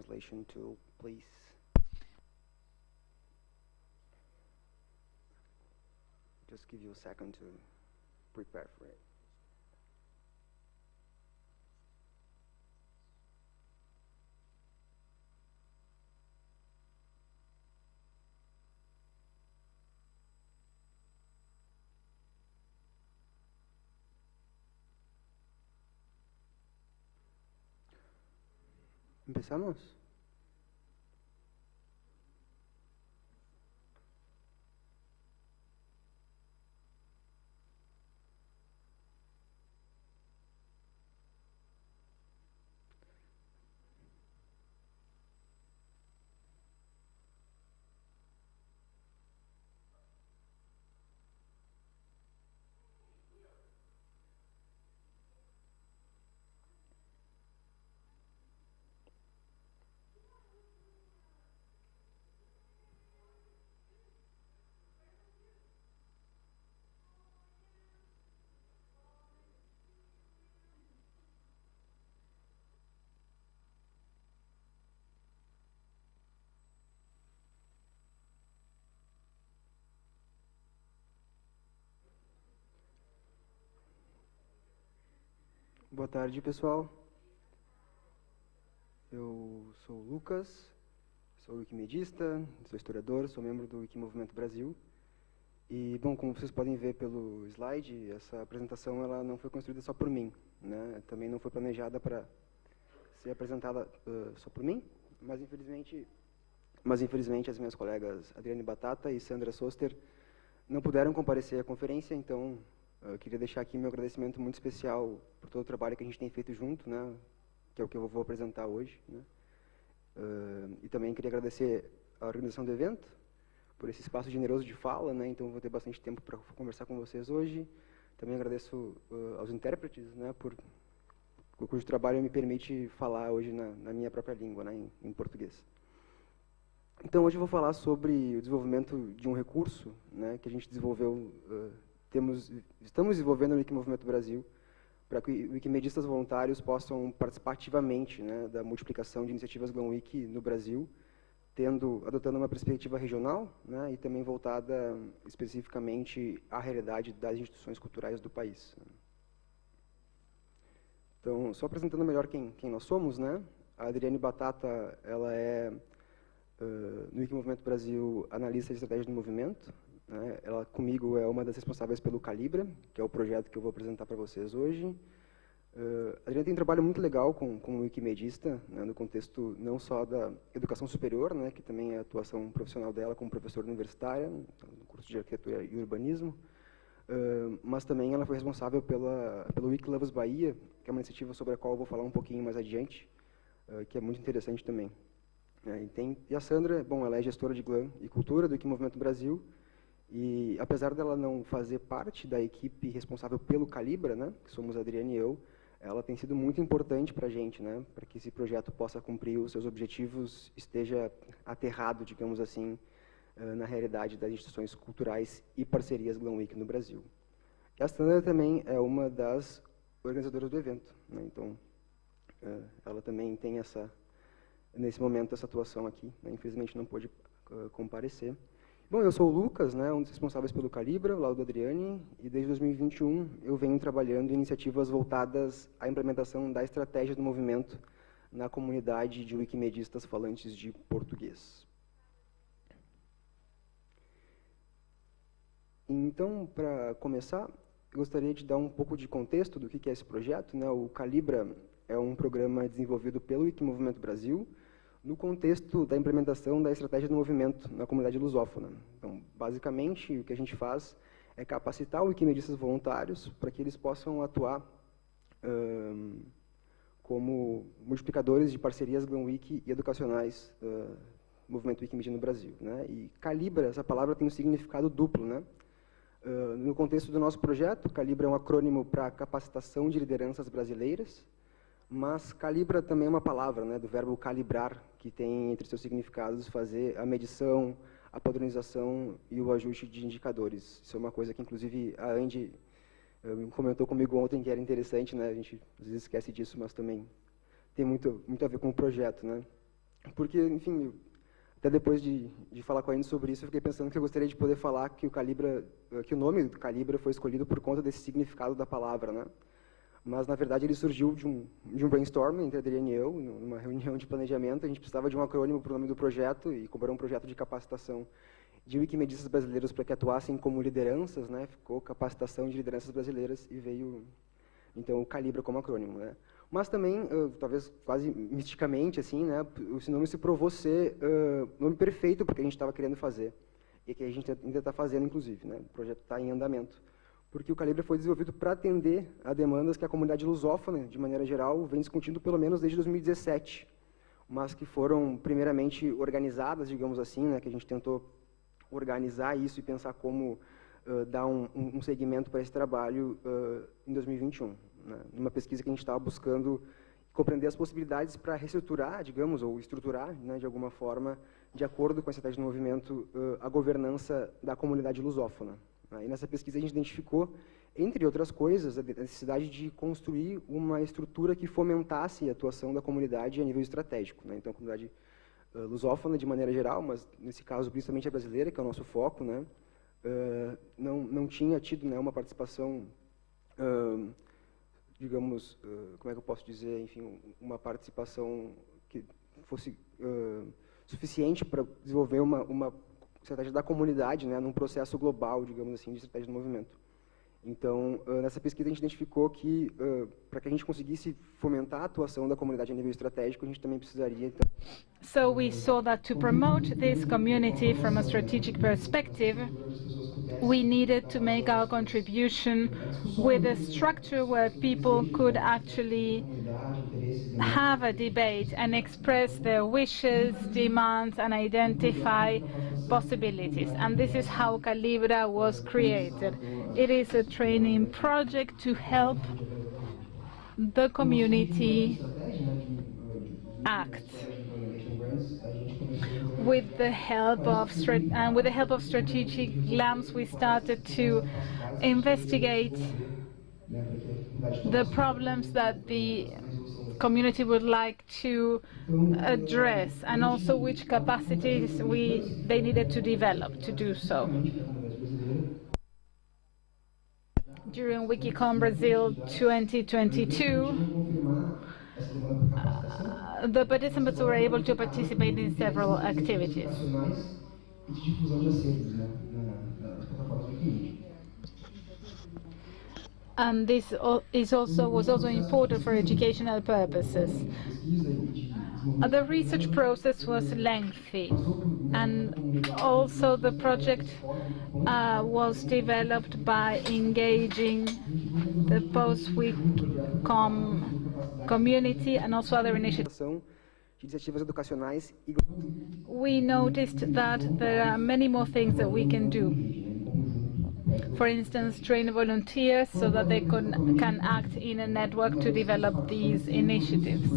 translation tool, please. Just give you a second to prepare for it. ¿Empezamos? Boa tarde, pessoal. Eu sou o Lucas, sou wikimedista, sou historiador, sou membro do Wiki Movimento Brasil. E, bom, como vocês podem ver pelo slide, essa apresentação ela não foi construída só por mim, né? Também não foi planejada para ser apresentada só por mim, mas infelizmente as minhas colegas Adriane Batata e Sandra Soster não puderam comparecer à conferência, então eu queria deixar aqui meu agradecimento muito especial por todo o trabalho que a gente tem feito junto, né, que é o que eu vou apresentar hoje, né. E também queria agradecer a organização do evento por esse espaço generoso de fala, né, então vou ter bastante tempo para conversar com vocês hoje. Também agradeço aos intérpretes, né, cujo trabalho me permite falar hoje na minha própria língua, né, em português. Então hoje eu vou falar sobre o desenvolvimento de um recurso, né, que a gente desenvolveu, estamos desenvolvendo no Wiki Movimento Brasil, para que wikimedistas voluntários possam participar ativamente, né, da multiplicação de iniciativas GLAM Wiki no Brasil, adotando uma perspectiva regional, né, e também voltada especificamente à realidade das instituições culturais do país. Então, só apresentando melhor quem nós somos, né, a Adriane Batata, ela é, no Wiki Movimento Brasil, analista de estratégia do movimento. Ela, comigo, é uma das responsáveis pelo Calibra, que é o projeto que eu vou apresentar para vocês hoje. A Adriana tem um trabalho muito legal como wikimedista, né, no contexto não só da educação superior, né, que também é a atuação profissional dela como professora universitária, no curso de arquitetura e urbanismo, mas também ela foi responsável pelo Wiki Loves Bahia, que é uma iniciativa sobre a qual eu vou falar um pouquinho mais adiante, que é muito interessante também. E a Sandra, bom, ela é gestora de GLAM e cultura do Wiki Movimento Brasil. E, apesar dela não fazer parte da equipe responsável pelo Calibra, né, que somos a Adriane e eu, ela tem sido muito importante para a gente, né, para que esse projeto possa cumprir os seus objetivos, esteja aterrado, digamos assim, na realidade das instituições culturais e parcerias GLAM Week no Brasil. E a Sandra também é uma das organizadoras do evento, né, então ela também tem nesse momento essa atuação aqui, né, infelizmente não pôde comparecer. Bom, eu sou o Lucas, né, um dos responsáveis pelo Calibra, ao lado da Adriane, e desde 2021 eu venho trabalhando em iniciativas voltadas à implementação da estratégia do movimento na comunidade de wikimedistas falantes de português. Então, para começar, eu gostaria de dar um pouco de contexto do que é esse projeto, né. O Calibra é um programa desenvolvido pelo Wiki Movimento Brasil, no contexto da implementação da estratégia do movimento na comunidade lusófona. Então, basicamente, o que a gente faz é capacitar wikimedistas voluntários para que eles possam atuar como multiplicadores de parcerias GLAM Wiki e educacionais do movimento Wikimedia no Brasil, né? E Calibra, essa palavra tem um significado duplo, né? No contexto do nosso projeto, Calibra é um acrônimo para capacitação de lideranças brasileiras, mas calibra também é uma palavra, né, do verbo calibrar, que tem entre seus significados fazer a medição, a padronização e o ajuste de indicadores. Isso é uma coisa que, inclusive, a Andy comentou comigo ontem, que era interessante, né, a gente às vezes esquece disso, mas também tem muito a ver com o projeto, né. Porque, enfim, até depois de falar com a Anne sobre isso, eu fiquei pensando que eu gostaria de poder falar que que o nome do Calibra foi escolhido por conta desse significado da palavra, né? Mas, na verdade, ele surgiu de um brainstorming entre a Adriane e eu, numa reunião de planejamento. A gente precisava de um acrônimo para o nome do projeto, e como era um projeto de capacitação de wikimedistas brasileiros para que atuassem como lideranças, né? Ficou capacitação de lideranças brasileiras e veio, então, o Calibra como acrônimo, né? Mas também, talvez quase misticamente, assim, né, esse nome se provou ser o nome perfeito para o que a gente estava querendo fazer. E que a gente ainda está fazendo, inclusive, né? O projeto está em andamento. Porque o Calibra foi desenvolvido para atender a demandas que a comunidade lusófona, de maneira geral, vem discutindo pelo menos desde 2017, mas que foram primeiramente organizadas, digamos assim, né, que a gente tentou organizar isso e pensar como dar um segmento para esse trabalho em 2021. Né, numa pesquisa que a gente estava buscando compreender as possibilidades para reestruturar, digamos, ou estruturar, né, de alguma forma, de acordo com a estratégia do movimento, a governança da comunidade lusófona. E nessa pesquisa a gente identificou, entre outras coisas, a necessidade de construir uma estrutura que fomentasse a atuação da comunidade a nível estratégico. Né? Então, a comunidade lusófona, de maneira geral, mas nesse caso principalmente a brasileira, que é o nosso foco, né? Não tinha tido, né, uma participação, digamos, como é que eu posso dizer, enfim, uma participação que fosse suficiente para desenvolver uma estratégia da comunidade, né, num processo global, digamos assim, de estratégia do movimento. Então, nessa pesquisa a gente identificou que, para que a gente conseguisse fomentar a atuação da comunidade a nível estratégico, a gente também precisaria, então... So we saw that to promote this community from a strategic perspective, we needed to make our contribution with a structure where people could actually have a debate and express their wishes, demands, and identify possibilities. And this is how Calibra was created. It is a training project to help the community act. With the help of strategic GLAMs, we started to investigate the problems that the community would like to address, and also which capacities they needed to develop to do so. During WikiCon Brazil 2022, the participants were able to participate in several activities. And this was also important for educational purposes. The research process was lengthy, and also the project was developed by engaging the post-WikiCom community and also other initiatives. We noticed that there are many more things that we can do. For instance, train volunteers so that they can act in a network to develop these initiatives.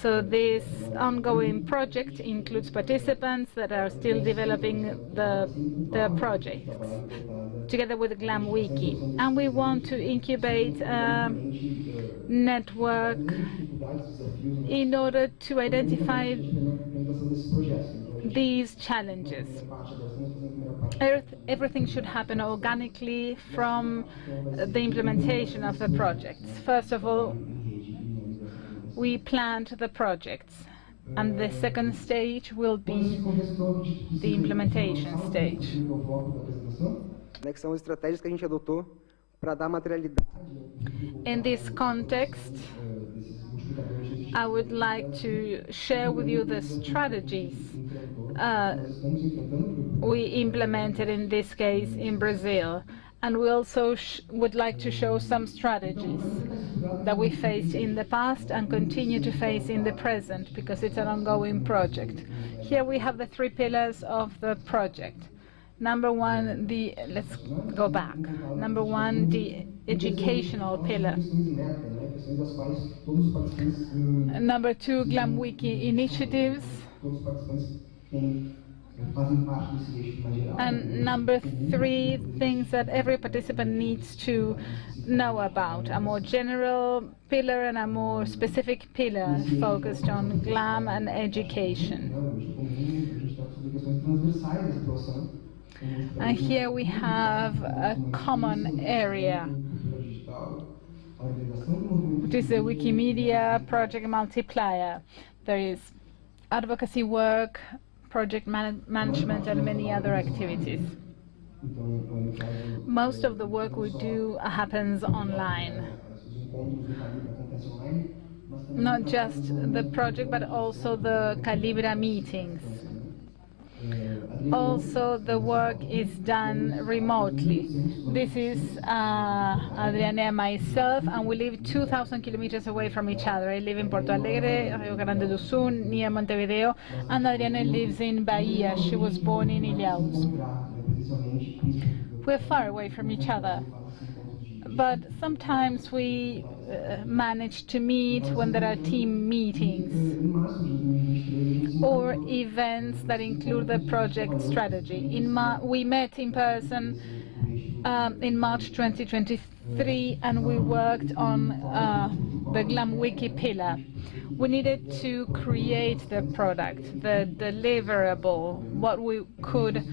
So this ongoing project includes participants that are still developing the projects together with GLAM Wiki. And we want to incubate a network in order to identify these challenges. Everything should happen organically from the implementation of the projects. First of all, we planned the projects, and the second stage will be the implementation stage. In this context, I would like to share with you the strategies we implemented in this case in Brazil, and we also would like to show some strategies that we faced in the past and continue to face in the present, because it's an ongoing project. Here we have the 3 pillars of the project. Number one, let's go back. Number one, the educational pillar. Number 2, GLAM Wiki initiatives. And number three, things that every participant needs to know about: a more general pillar and a more specific pillar focused on GLAM and education. And here we have a common area, which is the Wikimedia project multiplier. There is advocacy work, project management, and many other activities. Most of the work we do happens online. Not just the project, but also the Calibra meetings. Also, the work is done remotely. This is Adriana and myself, and we live 2,000 kilometers away from each other. I live in Porto Alegre, Rio Grande do Sul, near Montevideo, and Adriana lives in Bahia. She was born in Ilhéus. We're far away from each other, but sometimes we manage to meet when there are team meetings or events that include the project strategy. We met in person in March 2023, and we worked on the GLAM Wiki pillar. We needed to create the product, the deliverable, what we could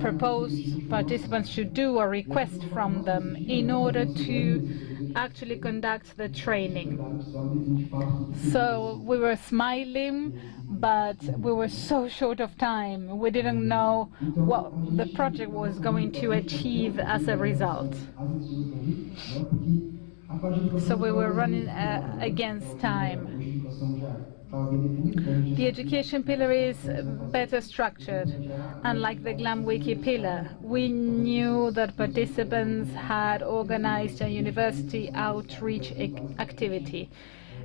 propose participants should do or request from them in order to actually conduct the training. So we were smiling, but we were so short of time. We didn't know what the project was going to achieve as a result. So we were running against time. The education pillar is better structured. Unlike the GLAM Wiki pillar, we knew that participants had organized a university outreach activity.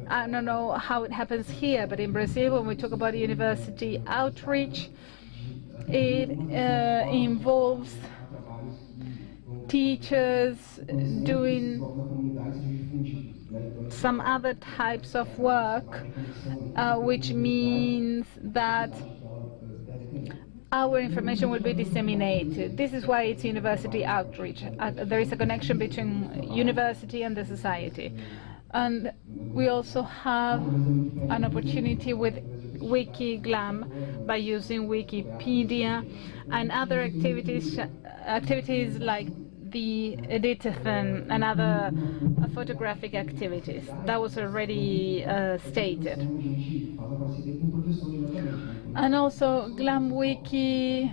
I don't know how it happens here, but in Brazil, when we talk about university outreach, it involves teachers doing some other types of work, which means that our information will be disseminated. This is why it's university outreach. There is a connection between university and the society. And we also have an opportunity with Wiki GLAM by using Wikipedia and other activities like the editathon and other photographic activities. That was already stated. And also GLAM Wiki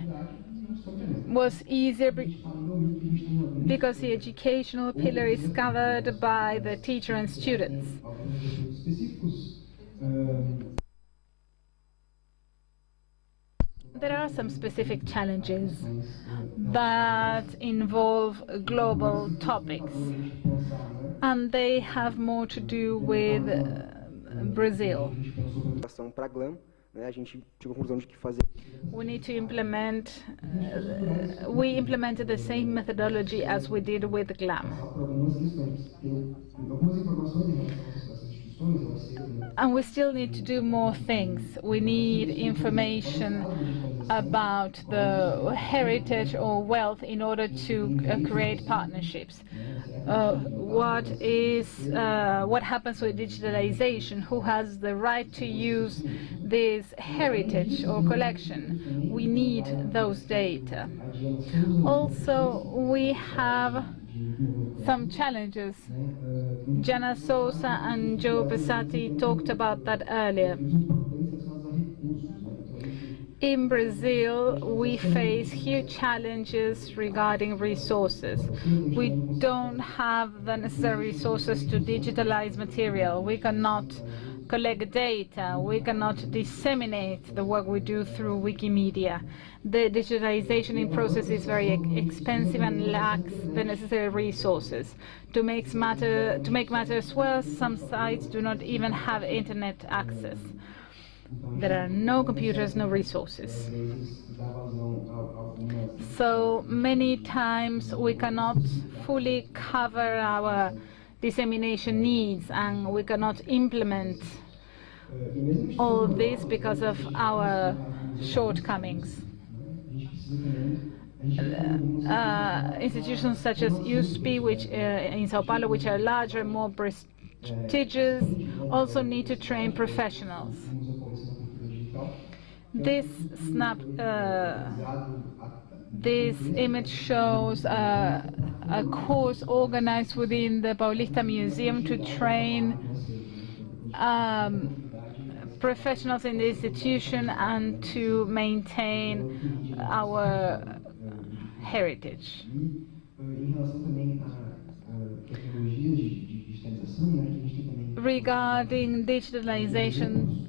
was easier because the educational pillar is covered by the teacher and students. There are some specific challenges that involve global topics, and they have more to do with Brazil. We need to implement, we implemented the same methodology as we did with GLAM. And we still need to do more things. We need information about the heritage or wealth in order to create partnerships. What happens with digitalization? Who has the right to use this heritage or collection? We need those data. Also, we have some challenges. Jana Sosa and Joe Pesati talked about that earlier. In Brazil, we face huge challenges regarding resources. We don't have the necessary resources to digitalize material. We cannot collect data. We cannot disseminate the work we do through Wikimedia. The digitalization in process is very expensive and lacks the necessary resources. To make matters worse, some sites do not even have internet access. There are no computers, no resources. So many times we cannot fully cover our dissemination needs, and we cannot implement all of this because of our shortcomings. institutions such as USP, which in Sao Paulo, which are larger, more prestigious, also need to train professionals. This this image shows a course organized within the Paulista Museum to train professionals in the institution and to maintain our heritage. Regarding digitalization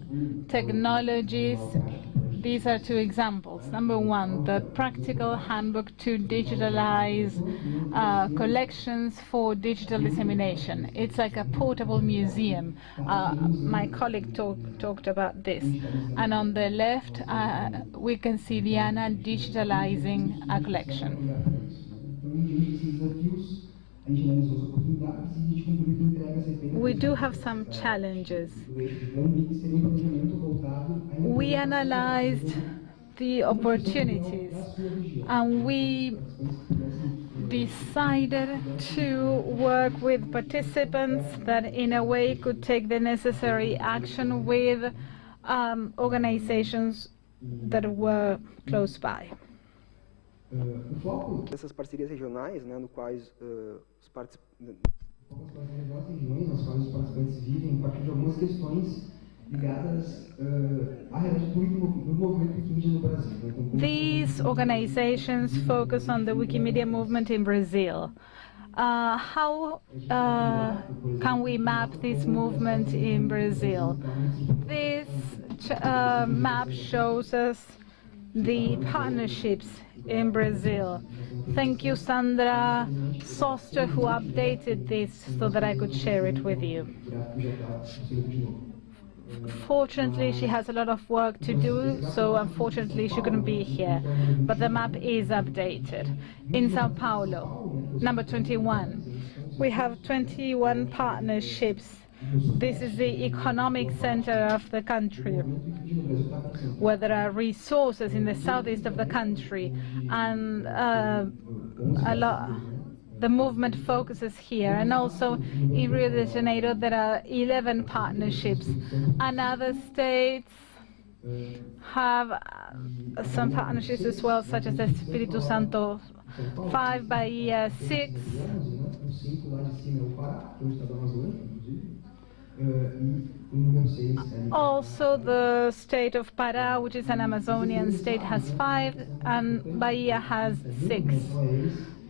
technologies, these are two examples. Number one, the practical handbook to digitalize collections for digital dissemination. It's like a portable museum. My colleague talked about this. And on the left, we can see Diana digitalizing a collection. We do have some challenges. We analyzed the opportunities and we decided to work with participants that in a way could take the necessary action with organizations that were close by. Essas parcerias regionais, né, no quais os participantes nas quais os participantes vivem a partir de algumas questões ligadas à realidade do movimento Wikimedia no Brasil. These organizations focus on the Wikimedia movement in Brazil. How can we map this movement in Brazil? This map shows us the partnerships in Brazil. Thank you, Sandra Soster, who updated this so that I could share it with you. Fortunately, she has a lot of work to do, so unfortunately she couldn't be here. But the map is updated. In Sao Paulo, number 21, we have 21 partnerships. This is the economic center of the country, where there are resources in the southeast of the country, and the movement focuses here. And also in Rio de Janeiro there are 11 partnerships, and other states have some partnerships as well, such as Espírito Santo 5, Bahia 6. Also the state of Pará, which is an Amazonian state, has 5, and Bahia has 6.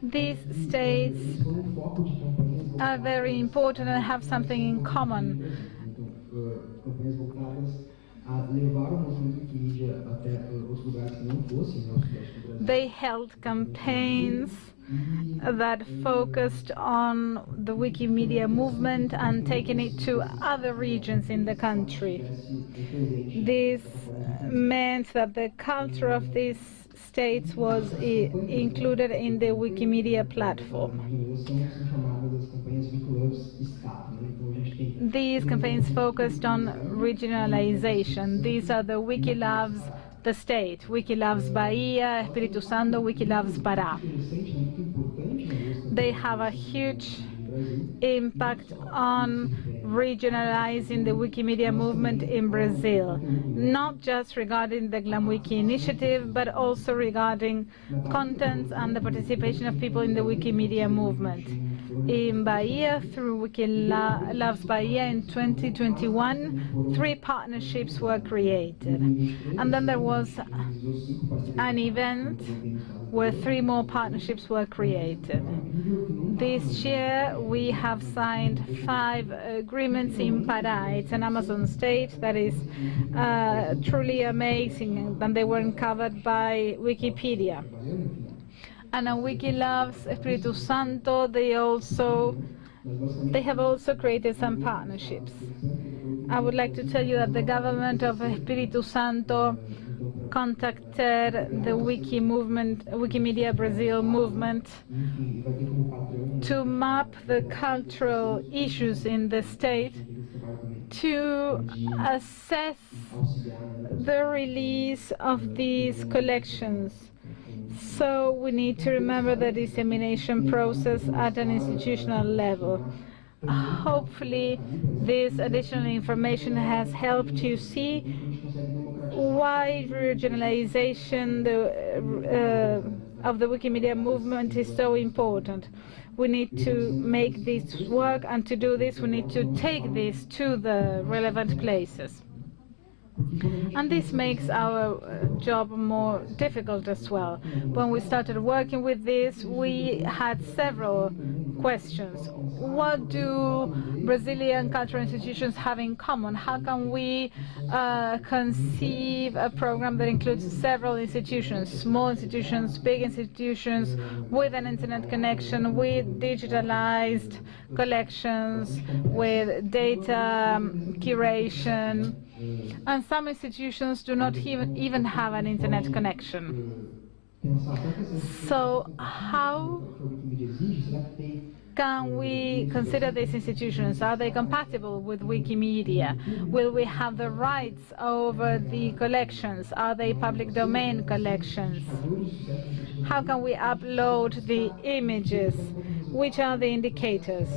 These states are very important and have something in common. They held campaigns that focused on the Wikimedia movement and taking it to other regions in the country. This meant that the culture of these states was included in the Wikimedia platform. These campaigns focused on regionalization. These are the Wiki Loves the state. Wiki Loves Bahia, Espírito Santo, Wiki Loves Pará. They have a huge impact on regionalizing the Wikimedia movement in Brazil, not just regarding the GLAM Wiki initiative, but also regarding contents and the participation of people in the Wikimedia movement. In Bahia, through Wiki Loves Bahia in 2021, 3 partnerships were created. And then there was an event where 3 more partnerships were created. This year we have signed 5 agreements in Pará. It's an Amazon state that is truly amazing, and they weren't covered by Wikipedia. And on Wiki Loves Espírito Santo, they have also created some partnerships. I would like to tell you that the government of Espírito Santo contacted the Wikimedia Brazil movement to map the cultural issues in the state, to assess the release of these collections So we need to remember the dissemination process at an institutional level. Hopefully this additional information has helped you see why regionalization of the Wikimedia movement is so important. We need to make this work, and to do this we need to take this to the relevant places. And this makes our job more difficult as well. When we started working with this, we had several questions. What do Brazilian cultural institutions have in common? How can we conceive a program that includes several institutions, small institutions, big institutions, with an internet connection, with digitalized collections, with data curation? And some institutions do not even have an internet connection. So how can we consider these institutions? Are they compatible with Wikimedia? Will we have the rights over the collections? Are they public domain collections? How can we upload the images? Which are the indicators?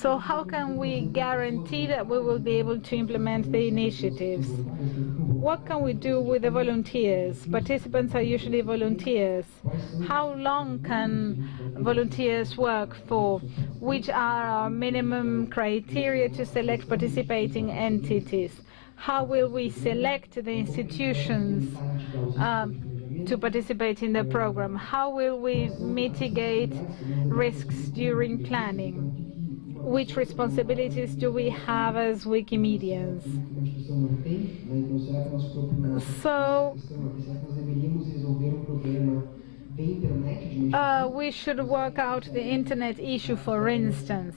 So how can we guarantee that we will be able to implement the initiatives? What can we do with the volunteers? Participants are usually volunteers. How long can volunteers work for? Which are our minimum criteria to select participating entities? How will we select the institutions to participate in the program? How will we mitigate risks during planning? Which responsibilities do we have as Wikimedians? So we should work out the internet issue, for instance,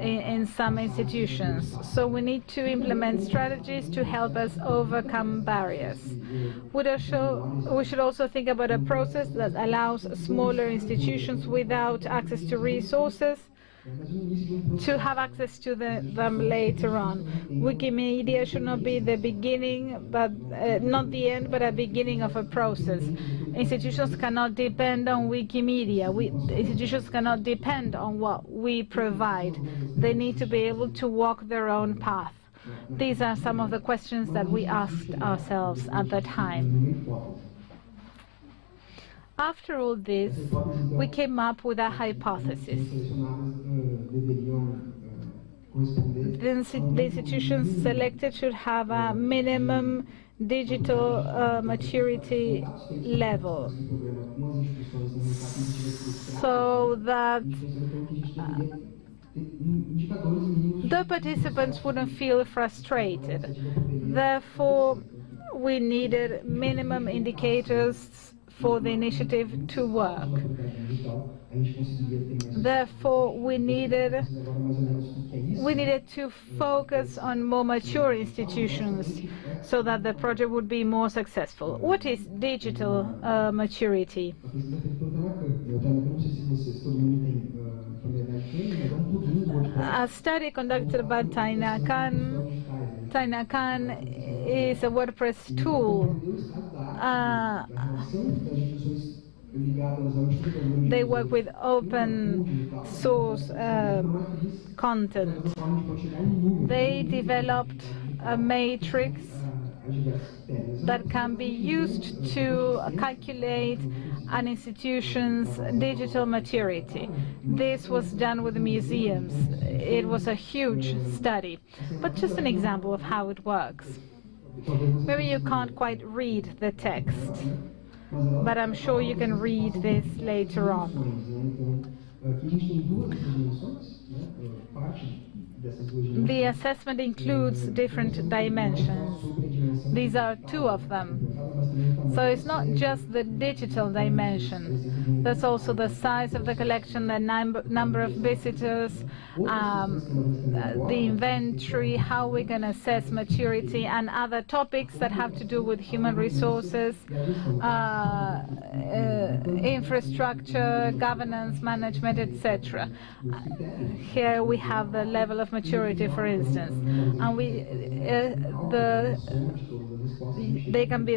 in some institutions. So we need to implement strategies to help us overcome barriers. We should also think about a process that allows smaller institutions without access to resources to have access to them later on. Wikimedia should not be the beginning, but not the end, but a beginning of a process. Institutions cannot depend on Wikimedia. Institutions cannot depend on what we provide. They need to be able to walk their own path. These are some of the questions that we asked ourselves at the time. After all this, we came up with a hypothesis. The institutions selected should have a minimum digital maturity level, so that the participants wouldn't feel frustrated. Therefore, we needed minimum indicators for the initiative to work. Therefore, we needed to focus on more mature institutions so that the project would be more successful. What is digital maturity? A study conducted by Tainacan is a WordPress tool. They work with open source content. They developed a matrix that can be used to calculate an institution's digital maturity. This was done with museums. It was a huge study, but just an example of how it works. Maybe you can't quite read the text, but I'm sure you can read this later on. The assessment includes different dimensions. These are two of them. So it's not just the digital dimension. There's also the size of the collection, the number of visitors, the inventory, how we can assess maturity, and other topics that have to do with human resources, infrastructure, governance, management, etc. Here we have the level of maturity, for instance, and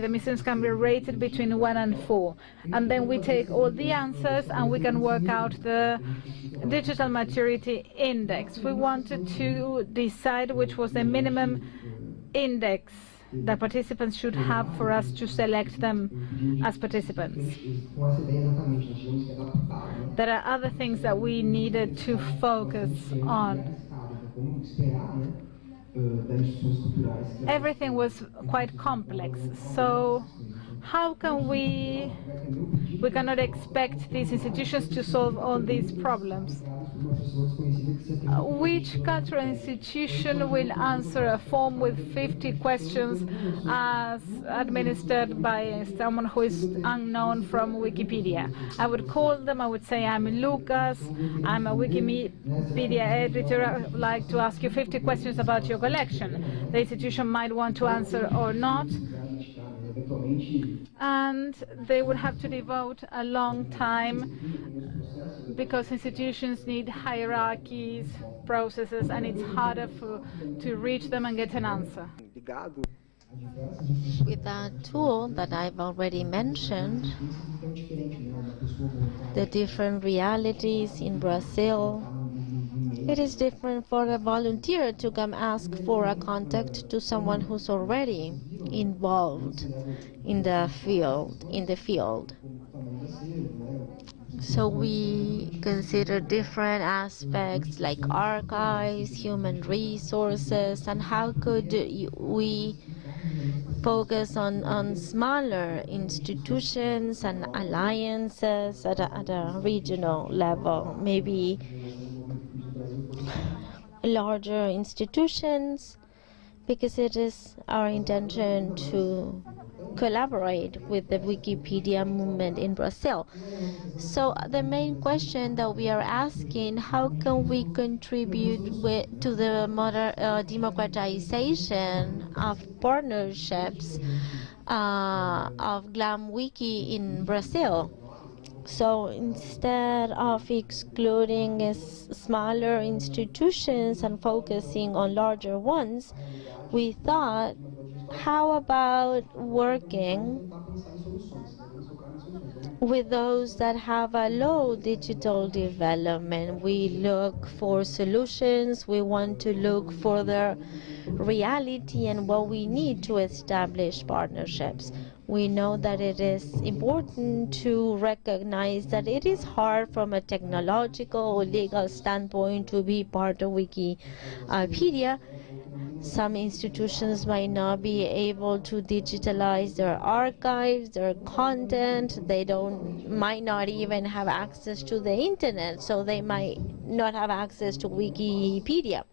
the missions can be rated between 1 and 4, and then we take all the answers and we can work out the digital maturity index. We wanted to decide which was the minimum index that participants should have for us to select them as participants. There are other things that we needed to focus on. Everything was quite complex, so how can we cannot expect these institutions to solve all these problems. Which cultural institution will answer a form with 50 questions as administered by someone who is unknown from Wikipedia? I would call them, I would say, I'm Lucas, I'm a Wikipedia editor, I would like to ask you 50 questions about your collection. The institution might want to answer or not, and they would have to devote a long time because institutions need hierarchies, processes, and it's harder to reach them and get an answer. With that tool that I've already mentioned, the different realities in Brazil, it is different for a volunteer to come ask for a contact to someone who's already involved in the field. So we consider different aspects like archives, human resources, and how could we focus on smaller institutions and alliances at a regional level, maybe larger institutions, because it is our intention to collaborate with the Wikipedia movement in Brazil. So the main question that we are asking, how can we contribute to the democratization of partnerships of GLAM Wiki in Brazil? So instead of excluding smaller institutions and focusing on larger ones, we thought, how about working with those that have a low digital development? We look for solutions, we want to look for their reality and what we need to establish partnerships. We know that it is important to recognize that it is hard from a technological or legal standpoint to be part of Wikipedia. Some institutions might not be able to digitalize their archives, their content. They might not even have access to the internet, so they might not have access to Wikipedia.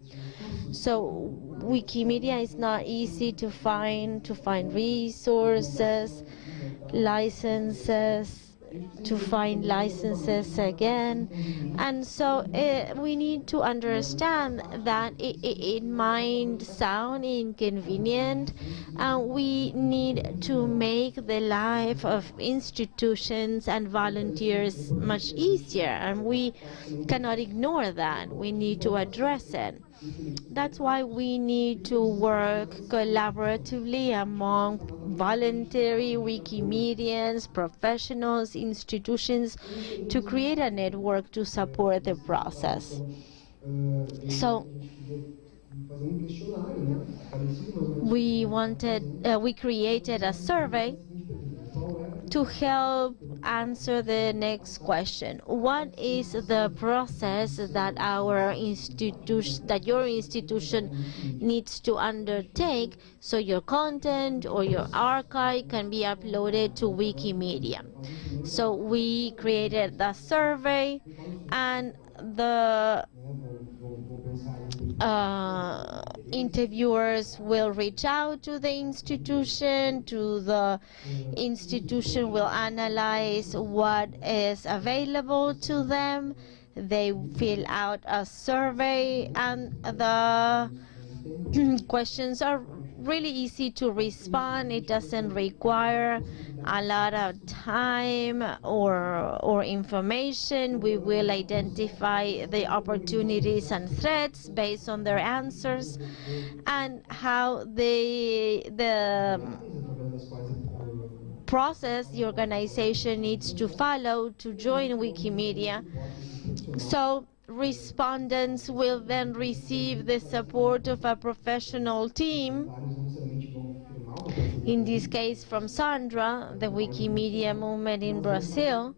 So Wikimedia is not easy to find resources, licenses, to find licenses again, and so we need to understand that it might sound inconvenient, and we need to make the life of institutions and volunteers much easier, and we cannot ignore that. We need to address it. That's why we need to work collaboratively among voluntary Wikimedians, professionals, institutions, to create a network to support the process. So we created a survey to help answer the next question. What is the process that your institution needs to undertake so your content or your archive can be uploaded to Wikimedia? So we created the survey, and interviewers will reach out to the institution, will analyze what is available to them. They fill out a survey, and the questions are really easy to respond. It doesn't require a lot of time or information. We will identify the opportunities and threats based on their answers and how the process the organization needs to follow to join Wikimedia. So respondents will then receive the support of a professional team, in this case from Sandra, the Wikimedia movement in Brazil.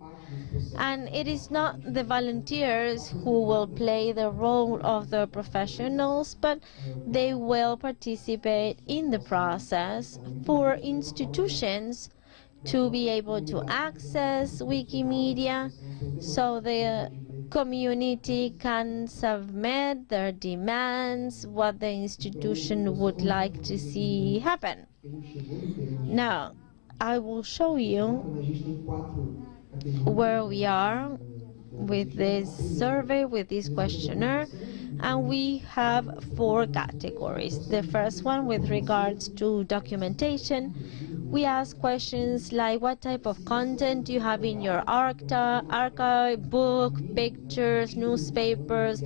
And it is not the volunteers who will play the role of the professionals, but they will participate in the process for institutions to be able to access Wikimedia, so the community can submit their demands, what the institution would like to see happen. Now, I will show you where we are with this survey, with this questionnaire, and we have 4 categories. The first one, with regards to documentation, we ask questions like what type of content do you have in your archive, book, pictures, newspapers.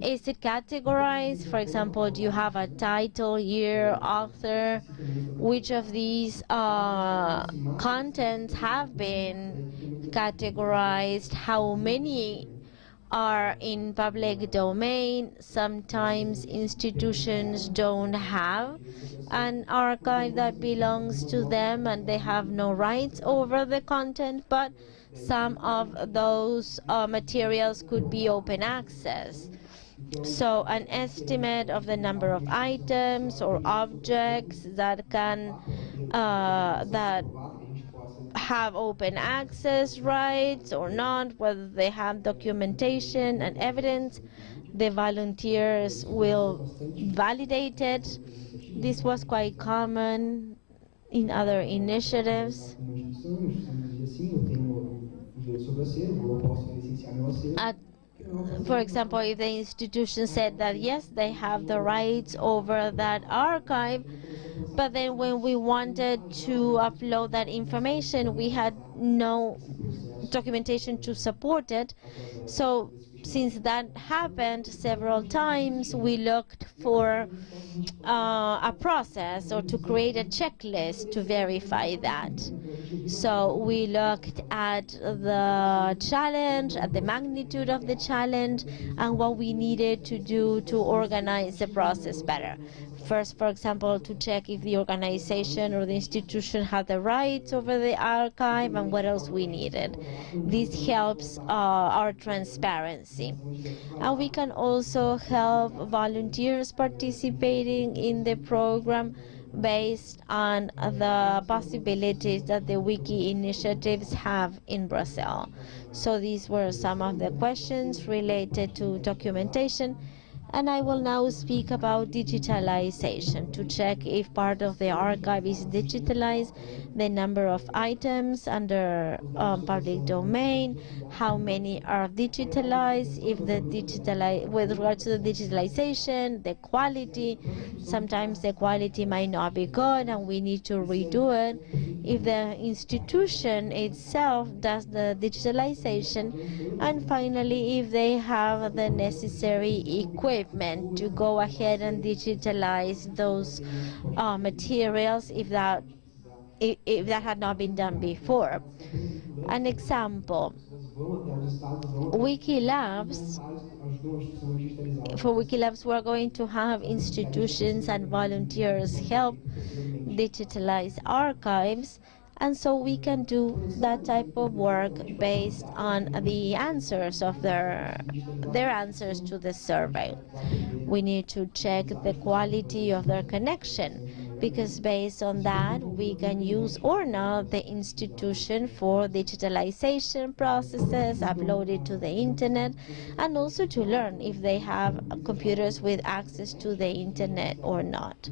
Is it categorized? For example, do you have a title, year, author? Which of these contents have been categorized? How many are in public domain? Sometimes institutions don't have an archive that belongs to them and they have no rights over the content, but some of those materials could be open access. So an estimate of the number of items or objects that have open access rights or not, whether they have documentation and evidence. The volunteers will validate it. This was quite common in other initiatives. For example, if the institution said that yes, they have the rights over that archive, but then when we wanted to upload that information, we had no documentation to support it. So since that happened several times, we looked for a process or to create a checklist to verify that. So we looked at the challenge, at the magnitude of the challenge, and what we needed to do to organize the process better. First, for example, to check if the organization or the institution had the rights over the archive and what else we needed. This helps our transparency. And we can also help volunteers participating in the program based on the possibilities that the Wiki initiatives have in Brazil. So these were some of the questions related to documentation. And I will now speak about digitalization, to check if part of the archive is digitalized, the number of items under public domain, how many are digitalized, if the with regard to the digitalization, the quality. Sometimes the quality might not be good and we need to redo it. If the institution itself does the digitalization, and finally if they have the necessary equipment to go ahead and digitalize those materials if that had not been done before. An example, Wiki Labs. For Wiki Labs, we're going to have institutions and volunteers help digitalize archives, and so we can do that type of work based on the answers of their answers to the survey. We need to check the quality of their connection. because based on that we can use or not the institution for digitalization processes, upload it to the internet, and also to learn if they have computers with access to the internet or not.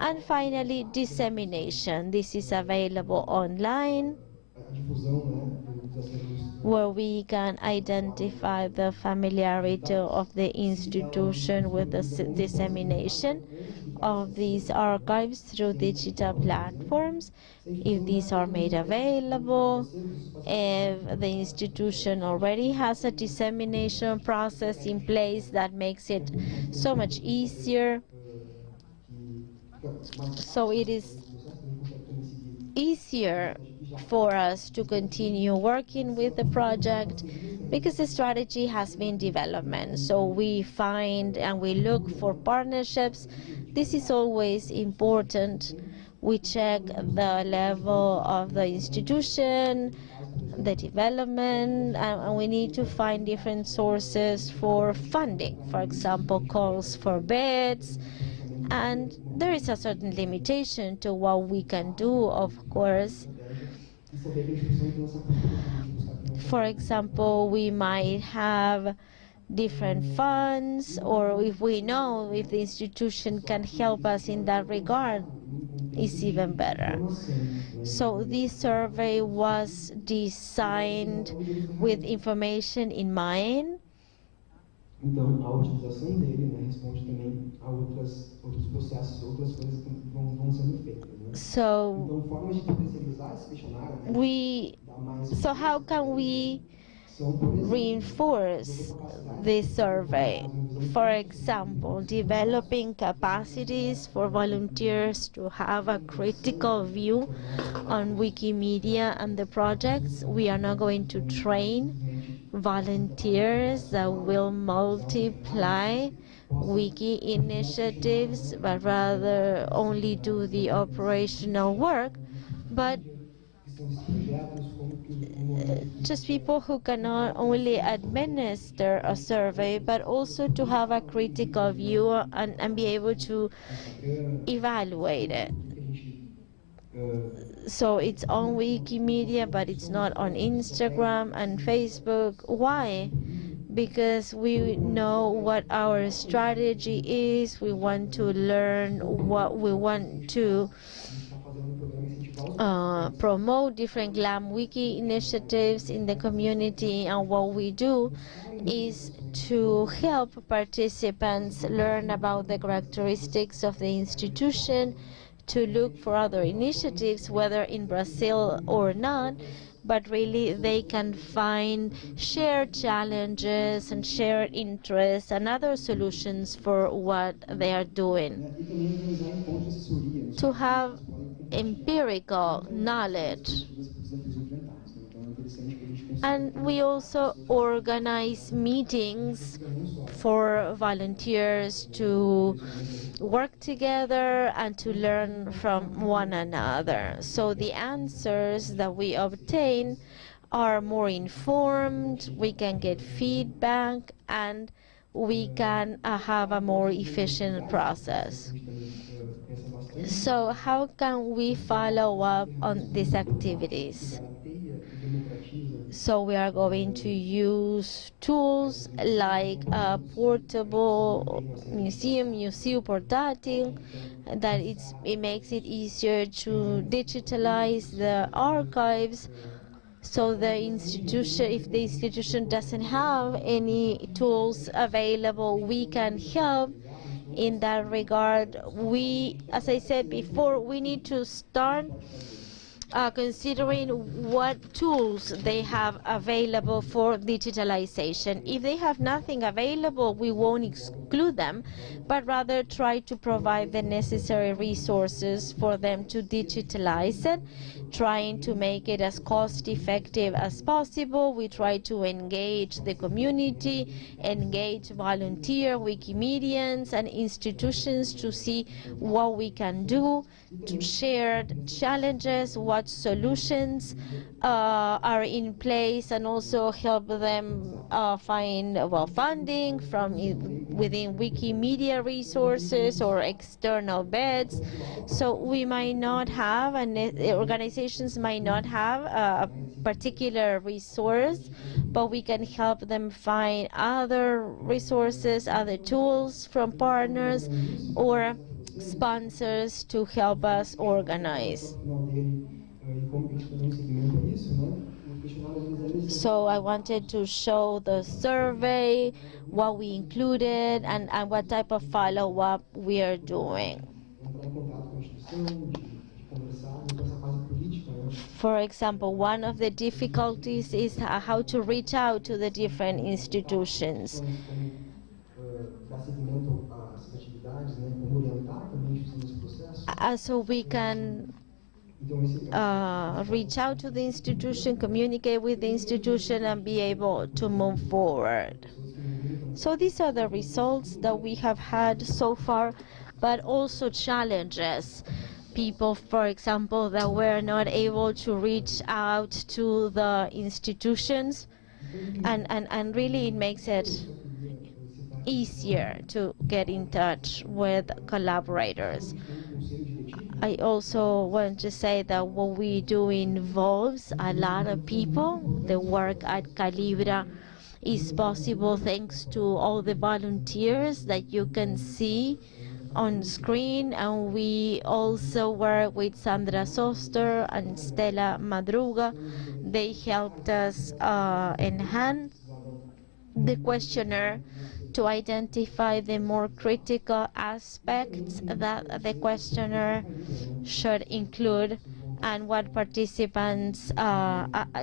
And finally, dissemination. This is available online, where we can identify the familiarity of the institution with the dissemination of these archives through digital platforms, if these are made available, if the institution already has a dissemination process in place that makes it so much easier. So it is easier for us to continue working with the project because the strategy has been development. So we find and we look for partnerships. This is always important. We check the level of the institution, the development, and we need to find different sources for funding. For example, calls for bids, and there is a certain limitation to what we can do, of course. For example, we might have different funds, or if we know if the institution can help us in that regard, is even better. So this survey was designed with information in mind. Então, a utilização dele, né, responde também a outros processos, outras coisas que vão sendo feitas, né? So Então, formas de potencializar esse questionário, né, dar mais how can we são, por exemplo, reinforce this survey? For example, developing capacities for volunteers to have a critical view on Wikimedia and the projects. We are not going to train volunteers that will multiply Wiki initiatives, but rather only do the operational work, but just people who can not only administer a survey, but also to have a critical view and be able to evaluate it. So it's on Wikimedia, but it's not on Instagram and Facebook. Why? Because we know what our strategy is. We want to learn what we want to promote different GLAM Wiki initiatives in the community, and what we do is to help participants learn about the characteristics of the institution, to look for other initiatives, whether in Brazil or not, but really they can find shared challenges and shared interests and other solutions for what they are doing. To have empirical knowledge. And we also organize meetings for volunteers to work together and to learn from one another. So the answers that we obtain are more informed, we can get feedback, and we can have a more efficient process. So how can we follow up on these activities? So we are going to use tools like a portable museum portátil, that it makes it easier to digitalize the archives. So the institution, if the institution doesn't have any tools available, we can help in that regard. We, as I said before, we need to start considering what tools they have available for digitalization. If they have nothing available, we won't exclude them, but rather try to provide the necessary resources for them to digitalize it, trying to make it as cost-effective as possible. We try to engage the community, engage volunteer Wikimedians and institutions to see what we can do shared challenges, what solutions are in place, and also help them find funding from within Wikimedia resources or external beds. So we might not have, and organizations might not have a particular resource, but we can help them find other resources, other tools from partners or sponsors to help us organize. So I wanted to show the survey, what we included, and what type of follow-up we are doing. For example, one of the difficulties is how to reach out to the different institutions. So we can reach out to the institution, communicate with the institution, and be able to move forward. So these are the results that we have had so far, but also challenges. People, for example, that were not able to reach out to the institutions, and really it makes it easier to get in touch with collaborators. I also want to say that what we do involves a lot of people. The work at Calibra is possible thanks to all the volunteers that you can see on screen, and we also work with Sandra Soster and Stella Madruga. They helped us enhance the questionnaire to identify the more critical aspects that the questionnaire should include and what participants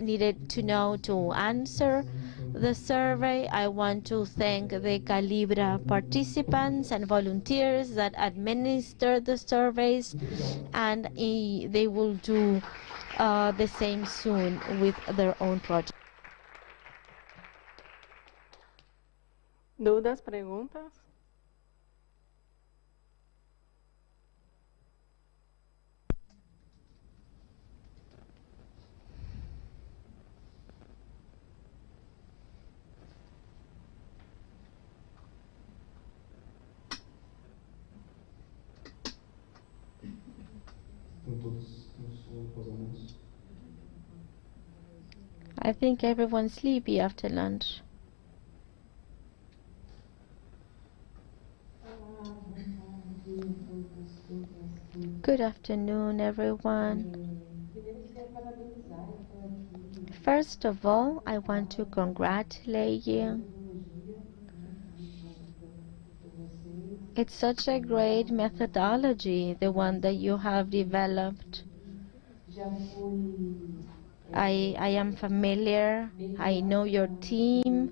needed to know to answer the survey. I want to thank the Calibra participants and volunteers that administer the surveys, and they will do the same soon with their own project. ¿Dudas, preguntas? I think everyone's sleepy after lunch. Good afternoon, everyone. First of all, I want to congratulate you. It's such a great methodology, the one that you have developed. I am familiar, I know your team.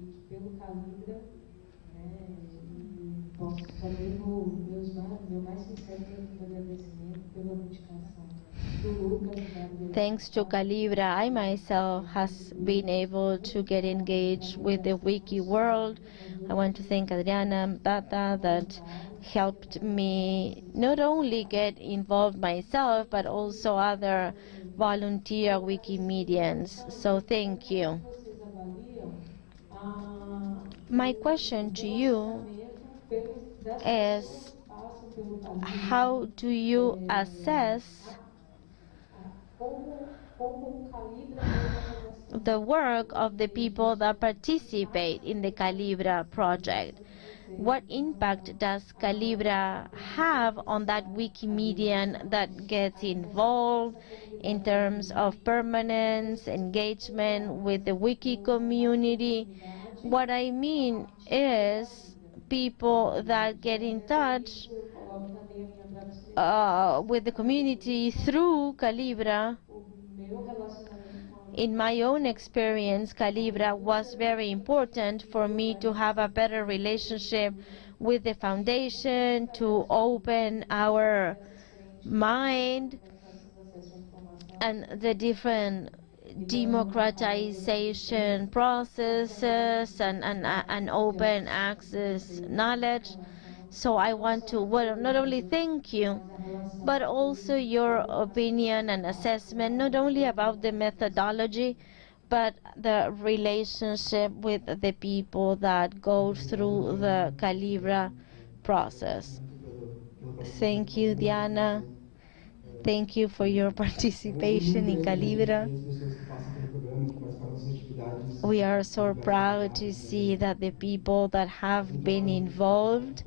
Thanks to Calibra, I myself has been able to get engaged with the Wiki world. I want to thank Adriana Tata that helped me not only get involved myself, but also other volunteer Wikimedians. So thank you. My question to you is, how do you assess the work of the people that participate in the Calibra project? What impact does Calibra have on that Wikimedian that gets involved in terms of permanence, engagement with the Wiki community? What I mean is people that get in touch with the community through Calibra. In my own experience, Calibra was very important for me to have a better relationship with the foundation, to open our mind and the different democratization processes and open access knowledge. So I want to, well, not only thank you, but also your opinion and assessment, not only about the methodology, but the relationship with the people that go through the Calibra process. Thank you, Diana. Thank you for your participation in Calibra. We are so proud to see that the people that have been involved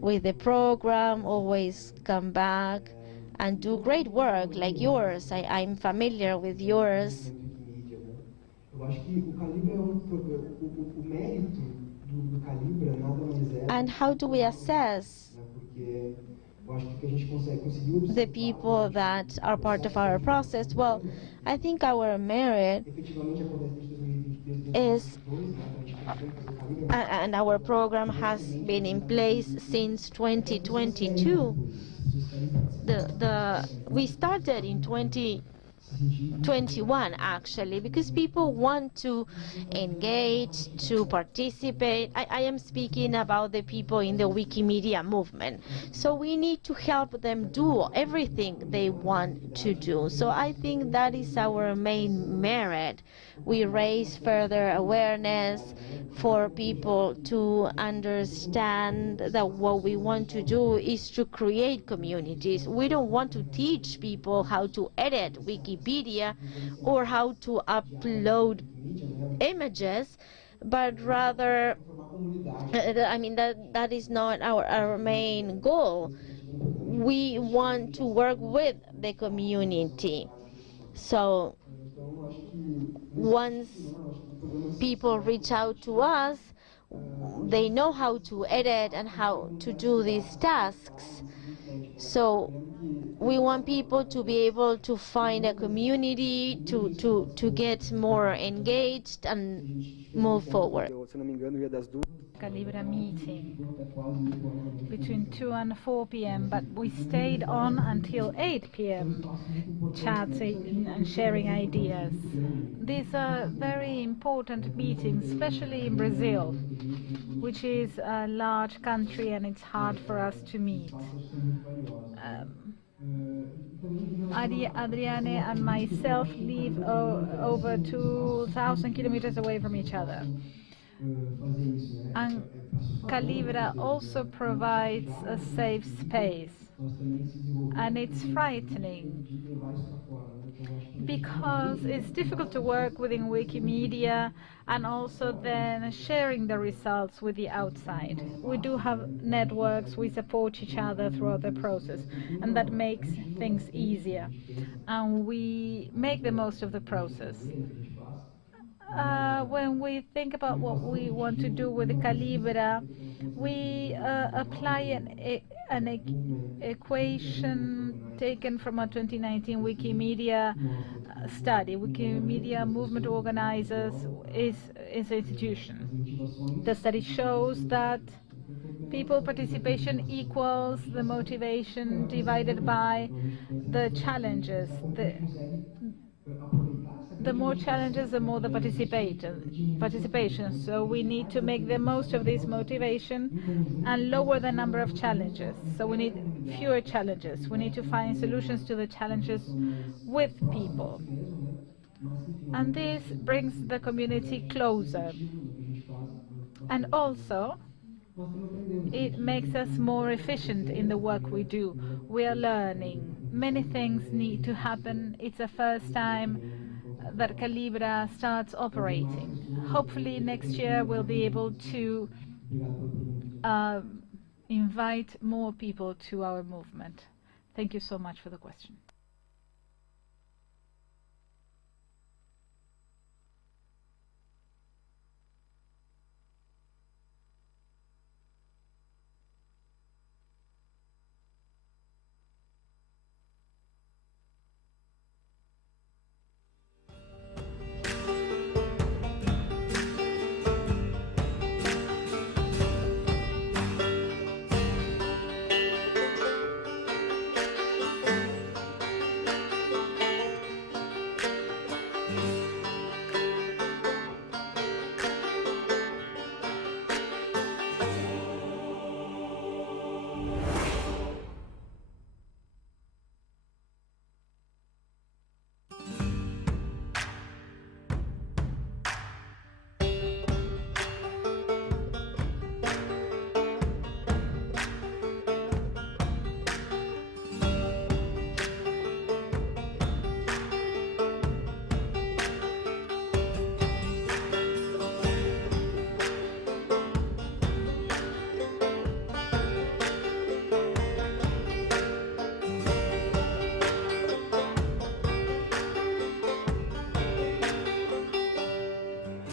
with the program always come back and do great work like yours. I'm familiar with yours. And how do we assess the people that are part of our process? Well, I think our merit is, and our program has been in place since 2022. We started in 2021 actually, because people want to engage, to participate. I am speaking about the people in the Wikimedia movement. So we need to help them do everything they want to do. So I think that is our main merit. We raise further awareness for people to understand that what we want to do is to create communities. We don't want to teach people how to edit Wikipedia or how to upload images, but rather, I mean, that is not our main goal. We want to work with the community. So once people reach out to us, they know how to edit and how to do these tasks. So we want people to be able to find a community, to get more engaged and move forward. Calibra meeting between 2 and 4 p.m., but we stayed on until 8 p.m. chatting and sharing ideas. These are very important meetings, especially in Brazil, which is a large country and it's hard for us to meet. Adriane and myself live over 2,000 kilometers away from each other. And Calibra also provides a safe space. And it's frightening because it's difficult to work within Wikimedia and also then sharing the results with the outside. We do have networks, we support each other throughout the process, and that makes things easier. And we make the most of the process. When we think about what we want to do with the Calibra, we apply an equation taken from a 2019 Wikimedia study. Wikimedia movement organizers is an institution. The study shows that people participation equals the motivation divided by the challenges. The more challenges, the more the participation. So we need to make the most of this motivation and lower the number of challenges. So we need fewer challenges. We need to find solutions to the challenges with people. And this brings the community closer. And also, it makes us more efficient in the work we do. We are learning. Many things need to happen. It's the first time that Calibra starts operating. Hopefully next year we'll be able to invite more people to our movement. Thank you so much for the question.